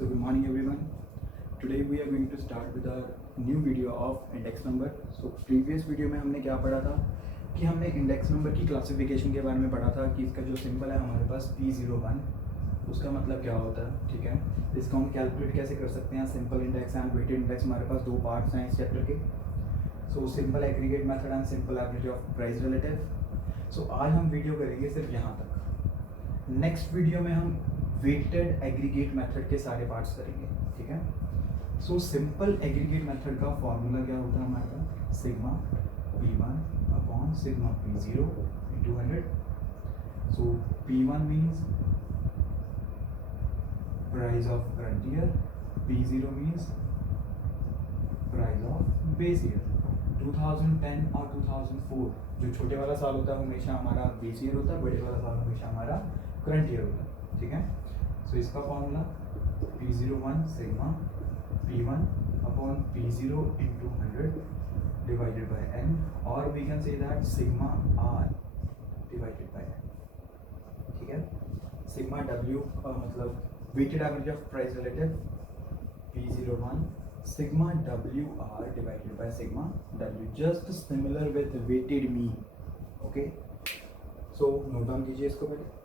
So good morning everyone. Today we are going to start with a new video of index number. So previous video में हमने क्या पढ़ा था कि हमने इंडेक्स नंबर की क्लासिफिकेशन के बारे में पढ़ा था कि इसका जो सिंबल है हमारे पास P01, उसका मतलब क्या होता है, ठीक है। इसको हम कैलकुलेट कैसे कर सकते हैं। Simple index and weighted index, हमारे पास दो पार्ट्स हैं इस चैप्टर के। So simple aggregate method and simple average of price relative. So आज हम वीडियो करेंगे सिर्फ यहाँ तक। नेक्स्ट वीडियो में हम वेटेड एग्रीगेट मेथड के सारे पार्ट्स करेंगे, ठीक है। सो सिंपल एग्रीगेट मेथड का फॉर्मूला क्या होता है हमारे पास, sigma P1 upon sigma P0 into 100। So P1 means price of current year, P0 means price of base year. 2010 और 2004 जो छोटे वाला साल होता है हमेशा हमारा बेस ईयर होता है, बड़े वाला साल हमेशा हमारा करंट ईयर होता है, ठीक है। सो इसका formula P01 sigma P1 upon P0 into 100 divided by n, और we can say that sigma R divided by n, ठीक है। सिग्मा W मतलब weighted average of price relative, P01 sigma WR divided by sigma W, just similar with weighted mean, okay। so note down कीजिए इसको पहले।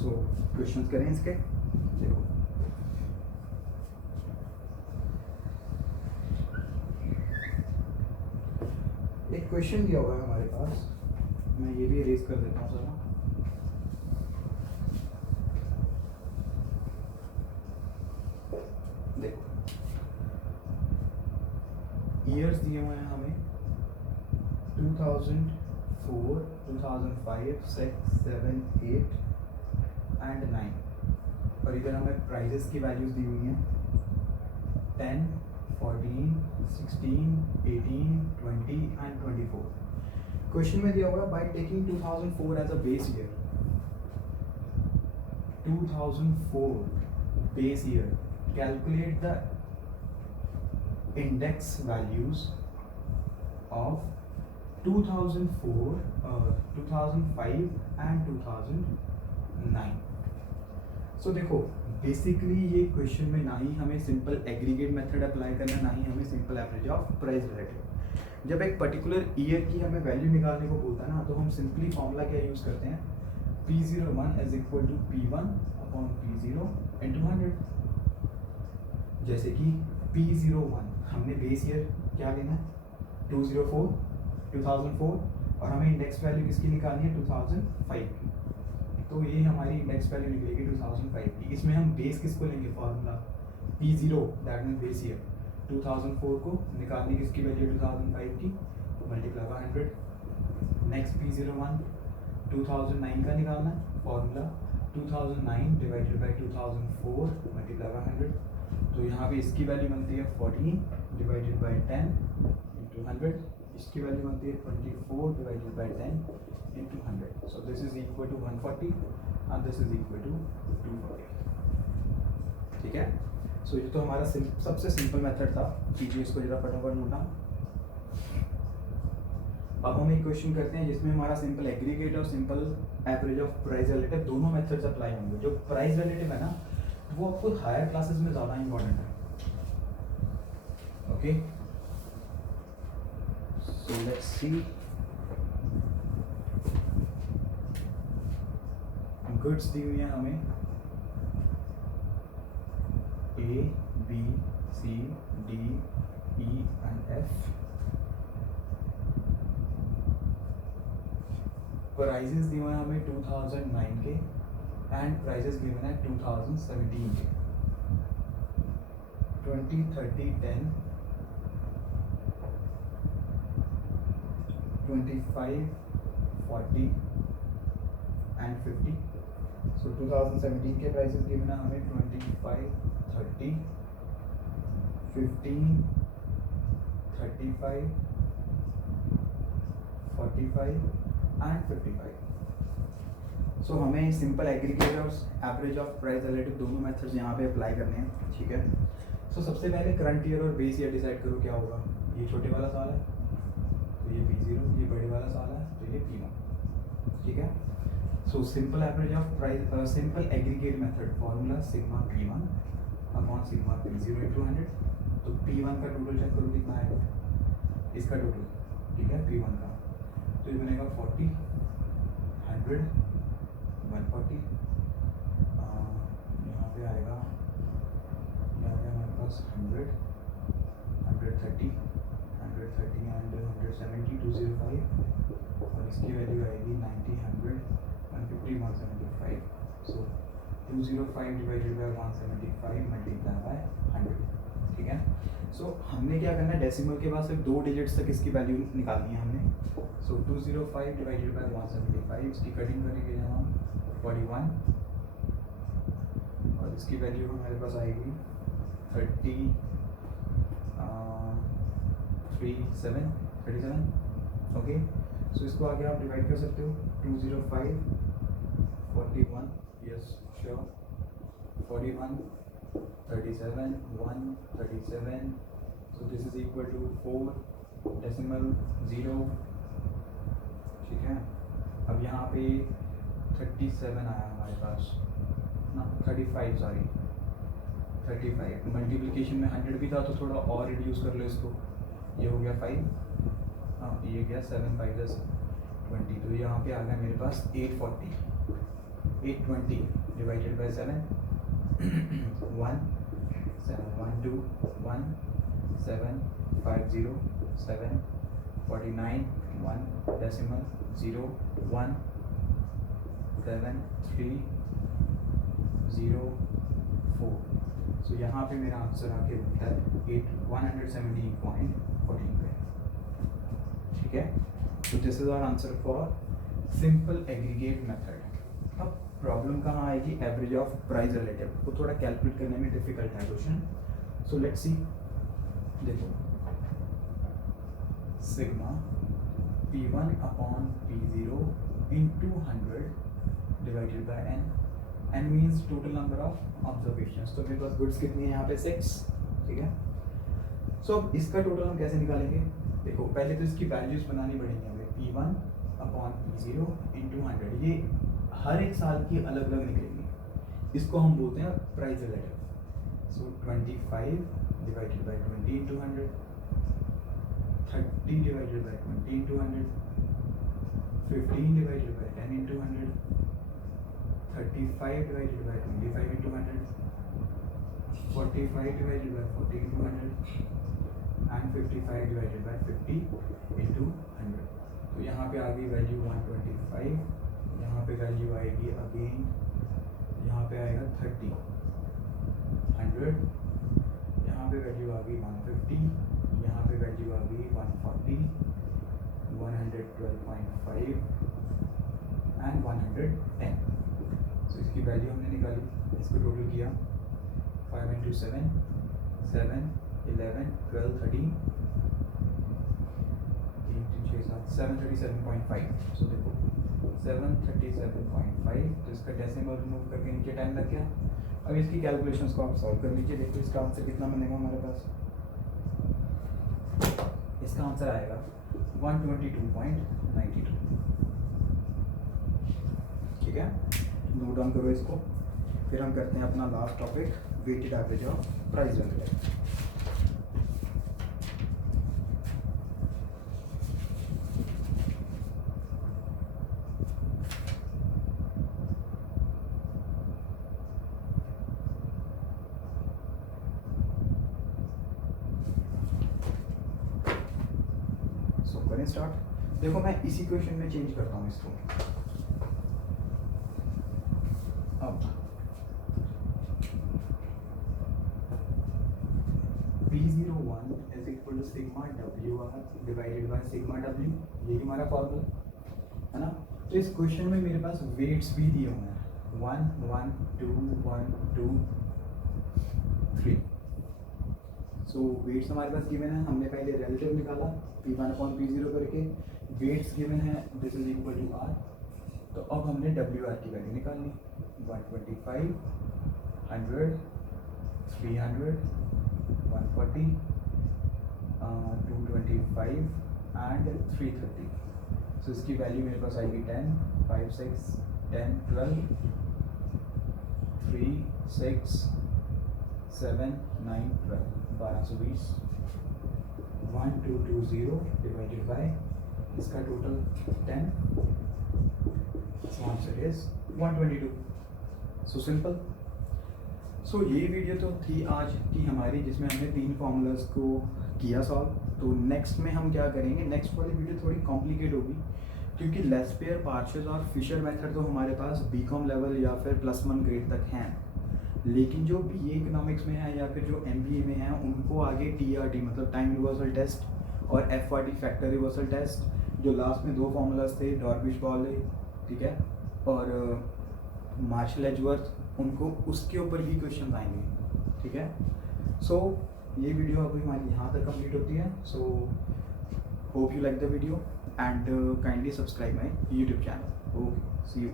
so questions करें इसके, देखो एक क्वेश्चन दिया हुआ है हमारे पास, मैं ये भी इरेज कर देता हूँ सारा। देखो ईयर्स दिए हुए हैं हमें 2004, 2005, 6, 7, 8 एंड 9, और इधर हमें प्राइजेस की वैल्यूज दी हुई हैं 10, 14, 16, 18, 20 एंड 24। क्वेश्चन में दिया होगा by taking 2004 as a base year, 2004 base year, calculate the index values of 2004, 2005 and 2009। So देखो बेसिकली ये क्वेश्चन में ना ही हमें सिंपल एग्रीगेट मेथड अप्लाई करना, ना ही हमें simple average of price relative. जब एक पर्टिकुलर ईयर की हमें वैल्यू निकालने को बोलता है ना, तो हम सिंपली फॉर्मूला क्या यूज़ करते हैं, P01 is equal to P1 upon P0 into 100। जैसे कि P01 हमने बेस ईयर क्या लेना है 2004, और हमें इंडेक्स वैल्यू किसकी निकालनी है 2005 की, तो ये हमारी इंडेक्स वैल्यू निकलेगी 2005 की। इसमें हम बेस किसको लेंगे, formula P0 that mean base year, 2004 को निकालनी किसकी वैल्यू 2005 की, तो मल्टीप्लाई बाय 100। नेक्स्ट P01 2009 का निकालना है, formula 2009 divided by 2004 multiply by 100। तो यहाँ पे इसकी वैल्यू बनती है 14 डिवाइडेड बाय 10 इंटू 100, इसकी वैल्यू बनती है 24 divided by 10 into 100। so this is equal to 140 and this is equal to 240, ठीक है। so ये तो हमारा सबसे सिंपल मेथड था, कीजिए इसको जरा फटाफट नोट डाउन। अब हम एक क्वेश्चन करते हैं जिसमें हमारा सिंपल एग्रीगेट और simple average of price relative दोनों मेथड्स अप्लाई होंगे। जो प्राइस रिलेटिव है ना, वो आपको हायर क्लासेस में ज़्यादा इंपॉर्टेंट है, okay. So let's see, goods दी हुई है हमें A, B, C, D, E and F। Prices दिए हुए हैं हमें 2009 के एंड प्राइजेस गिवन है 2017 के, 20, 30, 10, 25, 40 एंड 50। सो 2017 के प्राइसेस गिवन है हमें 25, 30, 15, 35, 45 एंड 55। सो हमें सिंपल एग्रीगेट और एवरेज ऑफ प्राइस रिलेटिव दोनों मेथड्स यहाँ पे अप्लाई करने हैं, ठीक है। सो सबसे पहले करंट ईयर और बेस ईयर डिसाइड करो क्या होगा। ये छोटे वाला साल है तो ये P0, ये बड़े वाला साल है तो ये P1, ठीक है। So simple average of price, simple aggregate method formula sigma P1 upon sigma P0 into 100। तो P1 का टोटल चेक करो कितना आएगा, इसका टोटल, ठीक है, P1 का। तो ये बनेगा 40, 100, 140, यहाँ पे आएगा हमारे पास 100, 130, 130 एंड 170, 205, और इसकी वैल्यू आएगी 90, 100, 150, 175। सो 205 डिवाइडेड बाय 175 मल्टीप्लाई बाय 100, ठीक है। सो हमने क्या करना है, डेसिमल के बाद सिर्फ 2 डिजिट्स तक इसकी वैल्यू निकालनी है हमने। सो 205 डिवाइडेड बाय 175, इसकी कटिंग करेंगे यहाँ 41, और इसकी वैल्यू हमारे पास आएगी 37, ओके। सो इसको आगे आप डिवाइड कर सकते हो, 205, 41, yes sure, 41, 37, 137, so this is equal to 4 decimal 0, ठीक है। अब यहाँ पे 37 आया हमारे पास ना, 35 सॉरी 35, मल्टीप्लिकेशन में 100 भी था तो थोड़ा और रिड्यूस कर लो इसको, ये हो गया 5, हाँ ये गया 7, 5 10 20, तो यहाँ पे आ गया मेरे पास 840, 820 डिवाइडेड बाई 7, 1 7 1 2 1 7 5 0 7 49 1 decimal 0 1 7 3 0 4। सो यहाँ पे मेरा आंसर आके बनता है 117.14 पे, ठीक है। तो this is our answer for simple aggregate method. अब प्रॉब्लम कहाँ आएगी, एवरेज ऑफ प्राइस रिलेटिव, वो थोड़ा कैलकुलेट करने में डिफिकल्ट है क्वेश्चन। सो लेट्स सी, देखो sigma P1 upon P0 into 100 divided by n, n means total number of observations. तो मेरे पास गुड्स कितनी है यहाँ पे 6, ठीक है। सो अब इसका टोटल हम कैसे निकालेंगे, देखो पहले तो इसकी वैल्यूज बनानी पड़ेंगी हमें, P1 अपॉन P0 इंटू 100, ये हर एक साल की अलग अलग निकलेंगी, इसको हम बोलते हैं price relative. So 25 divided by 20 into 100, 30 divided by 20 into 100, 15 divided by 10 into 100, 35 divided by 25 into 100, 45 divided by 40 into 100 and 55 divided by 50 into 100। तो यहाँ पे आ गई वैल्यू 125, यहाँ पे वैल्यू आएगी अगेन, यहाँ पे आएगा 30, 100, यहाँ पे वैल्यू आ गई 150, यहाँ पे वैल्यू आ गई 140, 112.5 एंड 110। सो इसकी वैल्यू हमने निकाली, इसको टोटल किया 5 इंटू 7 7 11 12 13 737.5। सो देखो 737.5, तो इसका डेसिमल रिमूव करके नीचे 10 लग गया। अब इसकी कैलकुलेशंस को आप सॉल्व कर लीजिए, देखो इसका आंसर कितना बनेगा हमारे पास, इसका आंसर आएगा 122.92, ठीक है। नोट डाउन करो इसको, फिर हम करते हैं अपना last topic, weighted average of price relative. करें स्टार्ट। देखो मैं इसी क्वेश्चन में चेंज करता हूँ इसको, अब P01 is equal to sigma WR divided by sigma W, यही हमारा फॉर्मूला है ना। तो इस क्वेश्चन में मेरे पास वेट्स भी दिए हुए हैं, 1 1 2 1 2 3। सो वेट्स हमारे पास गिवन है, हमने पहले रिलेटिव निकाला P1 अपॉन P0 करके, वेट्स गिवन है, this is equal to R, तो अब हमने डब्ल्यू आर की वैल्यू निकालनी 125, 100, 300, 140, 225 एंड 330। सो इसकी वैल्यू मेरे पास आएगी 10, 5, 6, 10, 12, 3, 6, 7, 9, 12, 1220, 1220 डिवाइडेड बाय इसका total 10, so answer is 122। So simple. So ये वीडियो तो थी आज की हमारी, जिसमें हमने 3 फॉर्मूलाज को किया सॉल्व। तो नेक्स्ट में हम क्या करेंगे, नेक्स्ट वाली वीडियो थोड़ी कॉम्प्लिकेट होगी, क्योंकि लेस्पेयर, पार्शल और फिशर मेथड तो हमारे पास बीकॉम लेवल या फिर +1 ग्रेड तक हैं, लेकिन जो बीए इकोनॉमिक्स में है या फिर जो एमबीए में है, उनको आगे टीआरटी मतलब टाइम रिवर्सल टेस्ट और एफआरटी फैक्टर रिवर्सल टेस्ट, जो लास्ट में 2 फॉर्मूलाज थे डॉर्बिश वाले, ठीक है, और मार्शल एजवर्थ, उनको उसके ऊपर भी क्वेश्चन आएंगे, ठीक है। सो ये वीडियो अभी हमारी यहाँ तक कंप्लीट होती है। So hope you like the video and kindly subscribe my YouTube channel. Okay, see you.